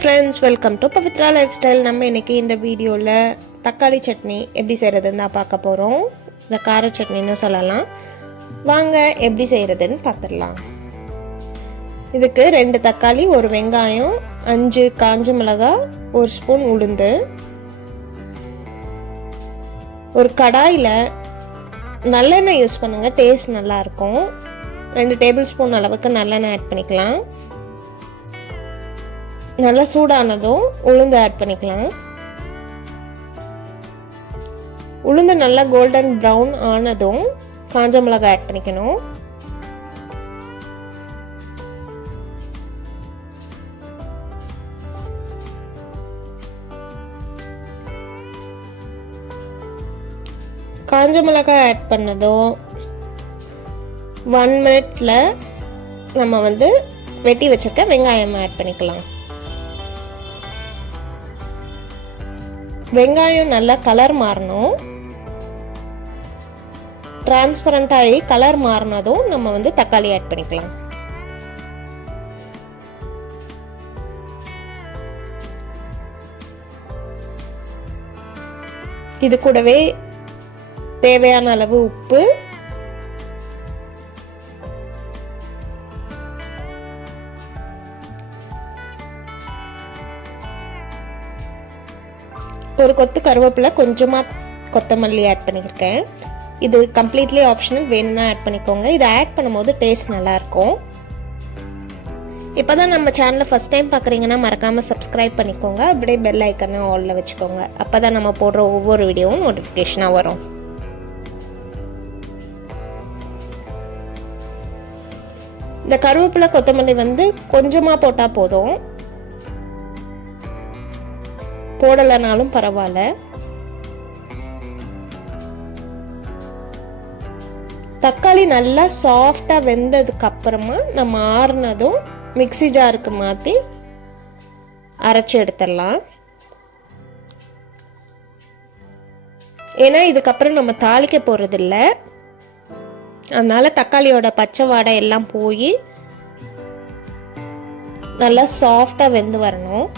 Friends welcome to Pavithra life style நம்ம இன்னைக்கு இந்த வீடியோவில் தக்காளி சட்னி எப்படி செய்கிறதுன்னு தான் பார்க்க போகிறோம் இந்த கார சட்னின்னு சொல்லலாம். வாங்க எப்படி செய்கிறதுன்னு பார்த்துடலாம். இதுக்கு ரெண்டு தக்காளி ஒரு வெங்காயம் அஞ்சு காஞ்ச மிளகாய் ஒரு ஸ்பூன் உளுந்து ஒரு கடாயில் நல்லெண்ணெய் யூஸ் பண்ணுங்கள் டேஸ்ட் நல்லாயிருக்கும் ரெண்டு டேபிள் ஸ்பூன் அளவுக்கு நல்லெண்ணெய் ஆட் பண்ணிக்கலாம். நல்லா சூடானதும் உளுந்து ஆட் பண்ணிக்கலாம். உளுந்து நல்லா கோல்டன் ப்ரௌன் ஆனதும் காஞ்ச மிளகாய் ஆட் பண்ணிக்கணும். காஞ்ச மிளகாய் ஆட் பண்ணதும் ஒன் மினிட்ல நம்ம வந்து வெட்டி வச்சிருக்க வெங்காயம் ஆட் பண்ணிக்கலாம். வெங்காயம் நல்லா கலர் மாறணும். டிரான்ஸ்பரண்ட் ஆகி கலர் மாறினதும் நம்ம வந்து தக்காளி ஆட் பண்ணிக்கலாம். இது கூடவே தேவையான அளவு உப்பு ஒரு கொத்து கருவேப்பிலை கொஞ்சமாக கொத்தமல்லி ஆட் பண்ணியிருக்கேன். இது கம்ப்ளீட்லி ஆப்ஷனல் வேணும்னா ஆட் பண்ணிக்கோங்க. இதை ஆட் பண்ணும்போது டேஸ்ட் நல்லாயிருக்கும். இப்போ தான் நம்ம சேனலை ஃபஸ்ட் டைம் பார்க்குறீங்கன்னா மறக்காமல் சப்ஸ்கிரைப் பண்ணிக்கோங்க. அப்படியே பெல் ஐக்கனை ஆலில் வச்சுக்கோங்க. அப்போ தான் நம்ம போடுற ஒவ்வொரு வீடியோவும் நோட்டிஃபிகேஷனாக வரும். இந்த கருவேப்பிலை கொத்தமல்லி வந்து கொஞ்சமாக போட்டால் போதும். போடலைனாலும் பரவாயில்ல. தக்காளி நல்லா சாஃப்டாக வெந்ததுக்கு அப்புறமா நம்ம ஆறுனதும் மிக்சி ஜாருக்கு மாற்றி அரைச்சி எடுத்துடலாம். ஏன்னா இதுக்கப்புறம் நம்ம தாளிக்க போகிறதில்ல அதனால தக்காளியோட பச்சை வாடை எல்லாம் போய் நல்லா சாஃப்டாக வெந்து வரணும்.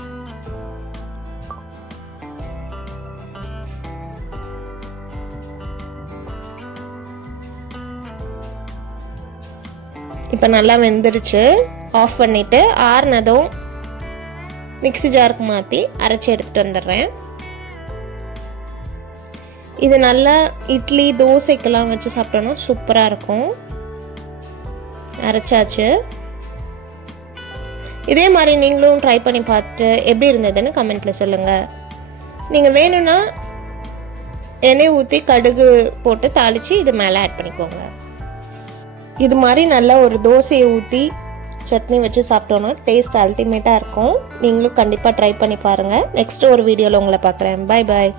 இப்போ நல்லா வெந்துருச்சு. ஆஃப் பண்ணிவிட்டு ஆறுனதும் மிக்ஸி ஜாருக்கு மாற்றி அரைச்சி எடுத்துகிட்டு வந்துடுறேன். இது நல்லா இட்லி தோசைக்கெல்லாம் வச்சு சாப்பிட்டோன்னா சூப்பராக இருக்கும். அரைச்சாச்சு. இதே மாதிரி நீங்களும் ட்ரை பண்ணி பார்த்துட்டு எப்படி இருந்ததுன்னு கமெண்ட்டில் சொல்லுங்கள் நீங்கள் வேணும்னா எண்ணெய் ஊற்றி கடுகு போட்டு தாளித்து இது மேலே ஆட் பண்ணிக்கோங்க. இது மாதிரி நல்லா ஒரு தோசையை ஊற்றி சட்னி வச்சு சாப்பிட்டோன்னா டேஸ்ட் அல்டிமேட்டாக இருக்கும். நீங்களும் கண்டிப்பாக ட்ரை பண்ணி பாருங்கள் நெக்ஸ்ட் ஒரு வீடியோவில் உங்களை பார்க்குறேன். பாய் பாய்